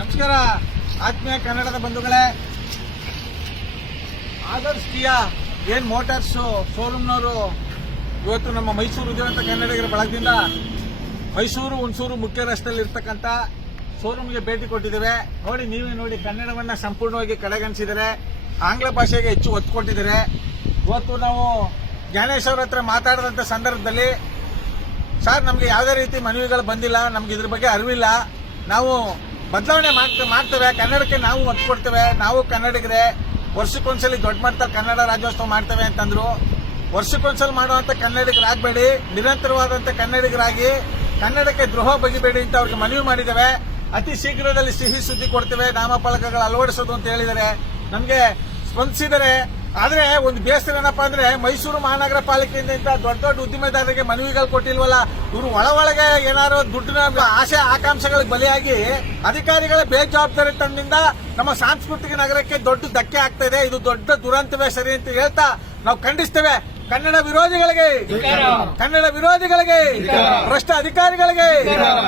ನಮಸ್ಕಾರ, ಆತ್ಮೀಯ ಕನ್ನಡದ ಬಂಧುಗಳೇ. ಆದರ್ಶ್ ಕಿಯಾ ಏನ್ ಮೋಟಾರ್ಸ್ ಶೋರೂಮ್ನವರು ಇವತ್ತು ನಮ್ಮ ಮೈಸೂರು ಉದ್ಯೋಗ ಕನ್ನಡಿಗರ ಬಳಗದಿಂದ ಮೈಸೂರು, ಹುಣಸೂರು ಮುಖ್ಯ ರಸ್ತೆಯಲ್ಲಿ ಇರ್ತಕ್ಕಂಥ ಶೋರೂಮ್ಗೆ ಭೇಟಿ ಕೊಟ್ಟಿದ್ದೇವೆ ನೋಡಿ, ನೀವೇ ನೋಡಿ, ಕನ್ನಡವನ್ನ ಸಂಪೂರ್ಣವಾಗಿ ಕಡೆಗಣಿಸಿದರೆ, ಆಂಗ್ಲ ಭಾಷೆಗೆ ಹೆಚ್ಚು ಒತ್ತು ಕೊಟ್ಟಿದ್ದಾರೆ. ಇವತ್ತು ನಾವು ಜ್ಞಾನೇಶ್ ಅವ್ರ ಹತ್ರ ಮಾತಾಡಿದಂಥ ಸಂದರ್ಭದಲ್ಲಿ, ಸರ್, ನಮಗೆ ಯಾವುದೇ ರೀತಿ ಮನವಿಗಳು ಬಂದಿಲ್ಲ, ನಮ್ಗೆ ಇದ್ರ ಬಗ್ಗೆ ಅರಿವಿಲ್ಲ. ನಾವು ಬದಲಾವಣೆ ಮಾಡ್ತೇವೆ ಮಾಡ್ತೇವೆ ಕನ್ನಡಕ್ಕೆ ನಾವು ಒತ್ತು ಕೊಡ್ತೇವೆ. ನಾವು ಕನ್ನಡಿಗರೇ, ವರ್ಷಕ್ಕೊಂದ್ಸಲಿ ದೊಡ್ಡ ಮಟ್ಟದಲ್ಲಿ ಕನ್ನಡ ರಾಜ್ಯೋತ್ಸವ ಮಾಡ್ತೇವೆ ಅಂತಂದ್ರು, ವರ್ಷಕ್ಕೊಂದ್ಸಲ ಮಾಡುವಂತ ಕನ್ನಡಿಗರಾಗಬೇಡಿ ನಿರಂತರವಾದಂತ ಕನ್ನಡಿಗರಾಗಿ, ಕನ್ನಡಕ್ಕೆ ದ್ರೋಹ ಬಗಿಬೇಡಿ ಅಂತ ಅವ್ರಿಗೆ ಮನವಿ ಮಾಡಿದ್ದೇವೆ. ಅತಿ ಶೀಘ್ರದಲ್ಲಿ ಸಿಹಿ ಸುದ್ದಿ ಕೊಡ್ತೇವೆ. ನಾಮಫಲಕಗಳು ಅಳವಡಿಸೋದು ಅಂತ ಹೇಳಿದರೆ ನಮಗೆ ಸ್ಪಂದಿಸಿದರೆ ಆದ್ರೆ ಒಂದು ಬೇಸರ ಏನಪ್ಪಾ ಅಂದ್ರೆ ಮೈಸೂರು ಮಹಾನಗರ ಪಾಲಿಕೆಯಿಂದ ಇಂತ ದೊಡ್ಡ ದೊಡ್ಡ ಉದ್ದಿಮೆದಾರರಿಗೆ ಮನವಿಗಳು ಕೊಟ್ಟಿಲ್ವಲ್ಲ? ಇವರು ಒಳ ಒಳಗೆ ಏನಾದ್ರು ದುಡ್ಡಿನ ಆಶೆ, ಆಕಾಂಕ್ಷೆಗಳಿಗೆ ಬಲಿಯಾಗಿ ಅಧಿಕಾರಿಗಳ ಬೇಜವಾಬ್ದಾರಿ ತಂದಿಂದ ನಮ್ಮ ಸಾಂಸ್ಕೃತಿಕ ನಗರಕ್ಕೆ ದೊಡ್ಡ ಧಕ್ಕೆ ಆಗ್ತಾ ಇದೆ. ಇದು ದೊಡ್ಡ ದುರಂತವೇ ಸರಿ ಅಂತ ಹೇಳ್ತಾ ನಾವು ಖಂಡಿಸ್ತೇವೆ. ಕನ್ನಡ ವಿರೋಧಿಗಳಿಗೆ ಕನ್ನಡ ವಿರೋಧಿಗಳಿಗೆ, ಭ್ರಷ್ಟ ಅಧಿಕಾರಿಗಳಿಗೆ,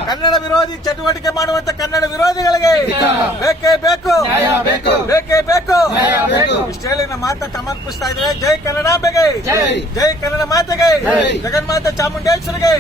ಕನ್ನಡ ವಿರೋಧಿ ಚಟುವಟಿಕೆ ಮಾಡುವಂತ ಕನ್ನಡ ವಿರೋಧಿಗಳಿಗೆ ಬೇಕೇ ಬೇಕು. ಇಷ್ಟು ಹೇಳಿ ನಮ್ಮ ಮಾತ ಸಮರ್ಪಿಸ್ತಾ ಇದ್ರೆ ಜೈ ಕನ್ನಡಾಂಬೆಗೆ ಜೈ ಕನ್ನಡ ಮಾತೆಗೆ ಜಗನ್ಮಾತೆ ಚಾಮುಂಡೇಶ್ವರಿಗೆ